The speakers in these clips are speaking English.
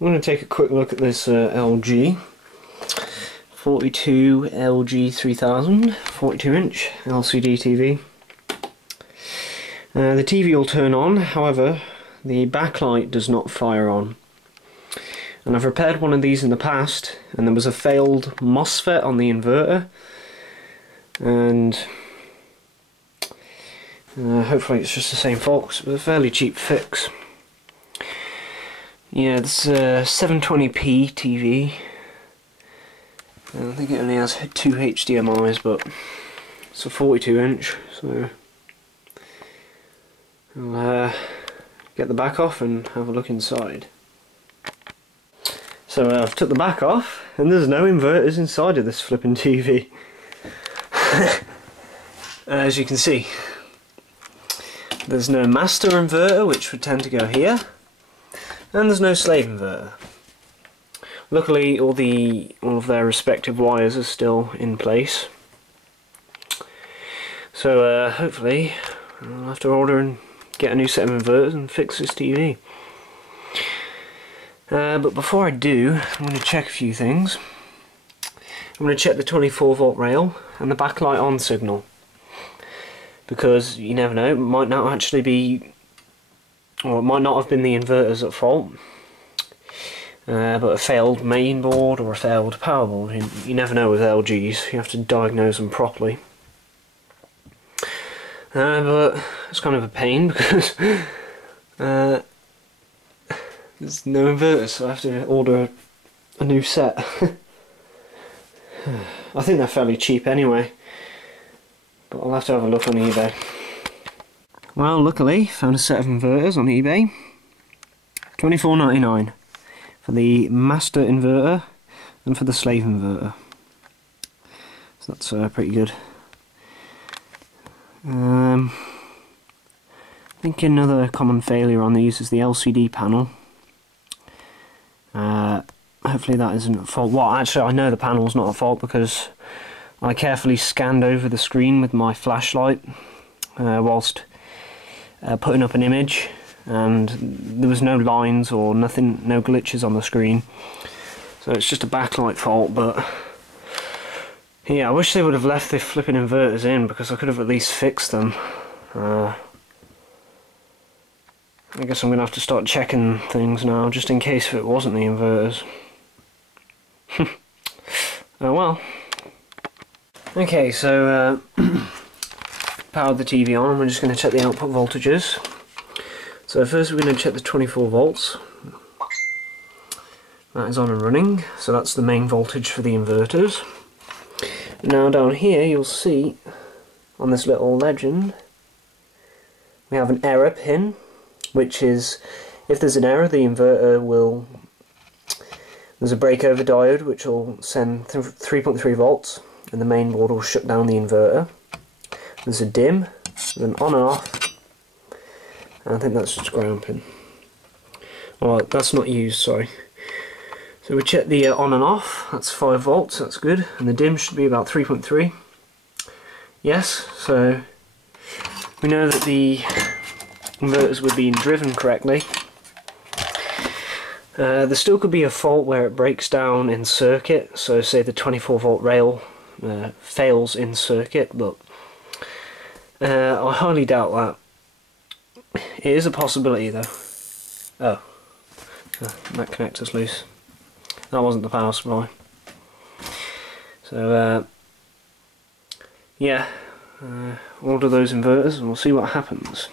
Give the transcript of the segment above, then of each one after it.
I'm going to take a quick look at this LG 42LG3000 42-inch LCD TV. The TV will turn on, however the backlight does not fire on. And I've repaired one of these in the past, and there was a failed MOSFET on the inverter, and hopefully it's just the same fault, because it was a fairly cheap fix. Yeah, it's a 720p TV. I think it only has 2 HDMI's, but it's a 42-inch, so I'll get the back off and have a look inside. So I've took the back off, and there's no inverters inside of this flipping TV. As you can see, there's no master inverter, which would tend to go here, and there's no slave inverter. Luckily, all of their respective wires are still in place. So hopefully, I'll have to order and get a new set of inverters and fix this TV. But before I do, I'm going to check a few things. I'm going to check the 24-volt rail and the backlight on signal, because you never know, it might not actually be, or it might not have been the inverters at fault, but a failed main board or a failed power board. You never know with LGs, you have to diagnose them properly. But it's kind of a pain because there's no inverters, so I have to order a new set. I think they're fairly cheap anyway, but I'll have to have a look on eBay. Well, luckily found a set of inverters on eBay. $24.99 for the master inverter and for the slave inverter, so that's pretty good. I think another common failure on these is the LCD panel. Hopefully that isn't at fault. Well, actually I know the panel's not at fault because I carefully scanned over the screen with my flashlight whilst putting up an image, and there was no lines or nothing, no glitches on the screen. So it's just a backlight fault, but yeah, I wish they would have left the flipping inverters in, because I could have at least fixed them. I guess I'm going to have to start checking things now, just in case if it wasn't the inverters. Oh well. Okay, so powered the TV on, and we're just going to check the output voltages. So first we're going to check the 24 volts. That is on and running, so that's the main voltage for the inverters. Now down here you'll see on this little legend we have an error pin, which is, if there's an error, the inverter will, there's a breakover diode which will send 3.3 volts and the main board will shut down the inverter. There's a dim, there's an on and off, and I think that's just a ground pin. Oh, that's not used, sorry. So we check the on and off, that's 5 volts, that's good, and the dim should be about 3.3. Yes, so we know that the inverters were being driven correctly. There still could be a fault where it breaks down in circuit, so say the 24 volt rail fails in circuit, but I highly doubt that. It is a possibility though. Oh, that connector's loose. That wasn't the power supply. So yeah, order those inverters and we'll see what happens.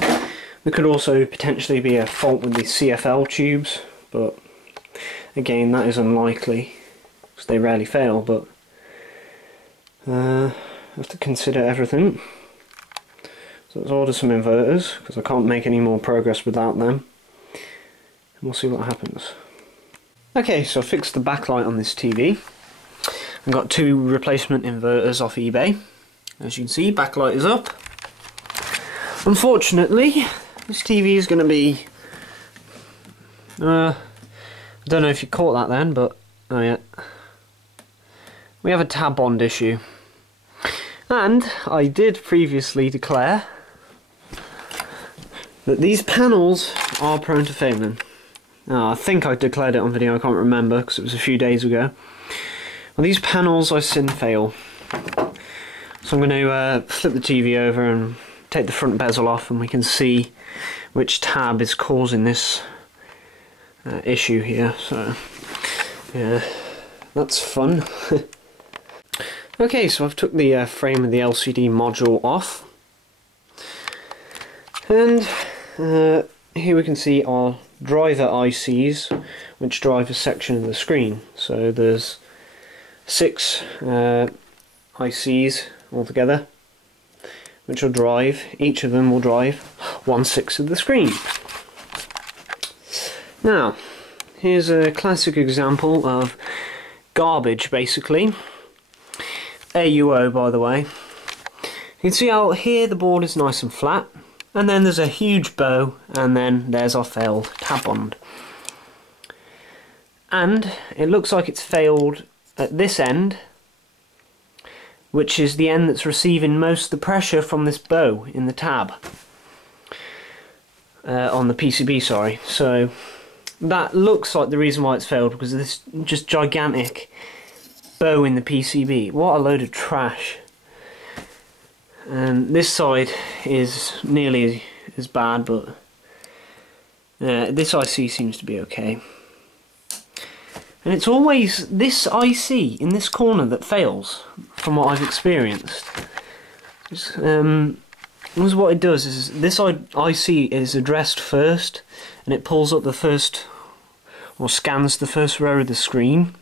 There could also potentially be a fault with the CFL tubes, but again that is unlikely because they rarely fail, but I have to consider everything. So let's order some inverters because I can't make any more progress without them, and we'll see what happens. Okay, so I fixed the backlight on this TV. I've got 2 replacement inverters off eBay. As you can see, backlight is up. Unfortunately, this TV is going to be, I don't know if you caught that then, but oh yeah, we have a tab bond issue. And I did previously declare that these panels are prone to failing. I think I declared it on video, I can't remember because it was a few days ago. Well, these panels I've seen fail. So I'm going to flip the TV over and take the front bezel off, and we can see which tab is causing this issue here. So yeah, that's fun. Okay, so I've took the frame of the LCD module off, and here we can see our driver ICs which drive a section of the screen. So there's 6 ICs altogether which will drive, each of them will drive 1/6 of the screen. Now here's a classic example of garbage, basically. AUO, by the way. You can see out here the board is nice and flat, and then there's a huge bow, and then there's our failed tab bond. And it looks like it's failed at this end, which is the end that's receiving most of the pressure from this bow in the tab. On the PCB, sorry. So that looks like the reason why it's failed, because of this just gigantic bow in the PCB. What a load of trash. And this side is nearly as bad, but this IC seems to be okay. And it's always this IC in this corner that fails, from what I've experienced. Because what it does is, this IC is addressed first, and it pulls up the first, or scans the first row of the screen.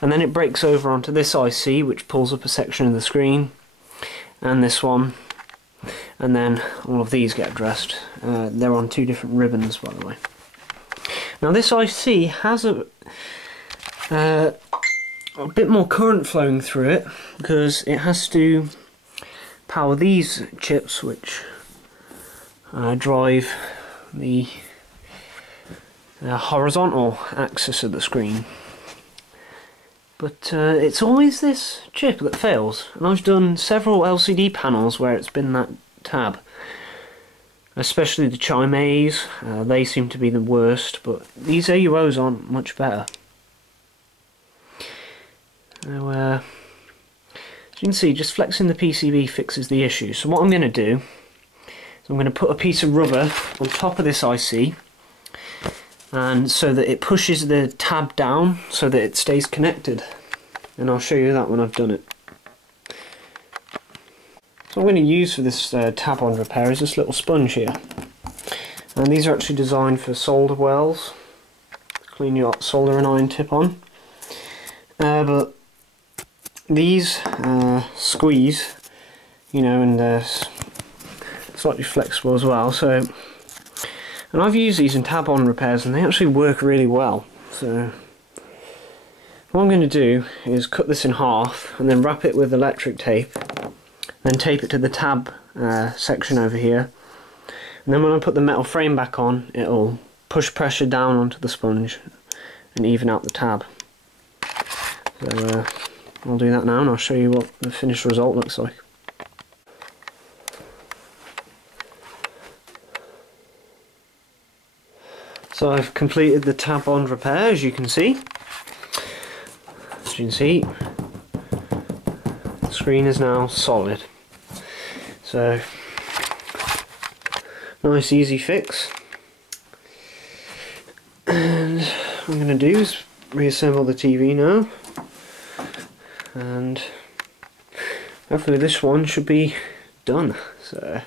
And then it breaks over onto this IC, which pulls up a section of the screen, and this one, and then all of these get addressed. They're on 2 different ribbons, by the way. Now this IC has a bit more current flowing through it, because it has to power these chips, which drive the horizontal axis of the screen. But it's always this chip that fails, and I've done several LCD panels where it's been that tab. Especially the Chime A's, they seem to be the worst, but these AUOs aren't much better. Now, as you can see, just flexing the PCB fixes the issue. So what I'm going to do is I'm going to put a piece of rubber on top of this IC, and so that it pushes the tab down so that it stays connected, and I'll show you that when I've done it. So what I'm going to use for this tab bond repair is this little sponge here, and these are actually designed for solder wells, clean your solder and iron tip on, but these squeeze, you know, and they're slightly flexible as well. So, and I've used these in tab on repairs, and they actually work really well. So what I'm going to do is cut this in half and then wrap it with electric tape, then tape it to the tab section over here, and then when I put the metal frame back on, it'll push pressure down onto the sponge and even out the tab. So I'll do that now, and I'll show you what the finished result looks like. So I've completed the tab bond repair, as you can see. As you can see, the screen is now solid. So, nice easy fix. And what I'm going to do is reassemble the TV now. And hopefully this one should be done. So,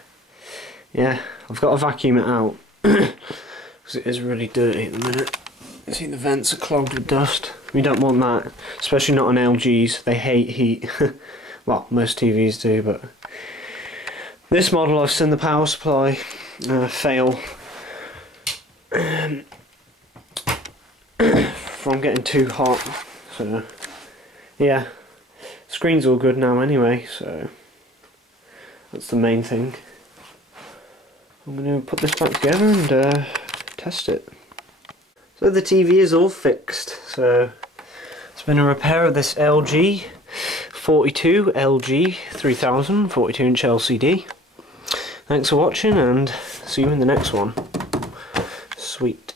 yeah, I've got to vacuum it out. Because it is really dirty at the minute. You see the vents are clogged with dust. We don't want that, especially not on LGs. They hate heat. Well, most TVs do, but this model I've seen the power supply fail from getting too hot. So yeah, screen's all good now anyway, so that's the main thing. I'm going to put this back together and test it. So the TV is all fixed. So it's been a repair of this LG 42LG3000 42-inch LCD. Thanks for watching, and see you in the next one. Sweet.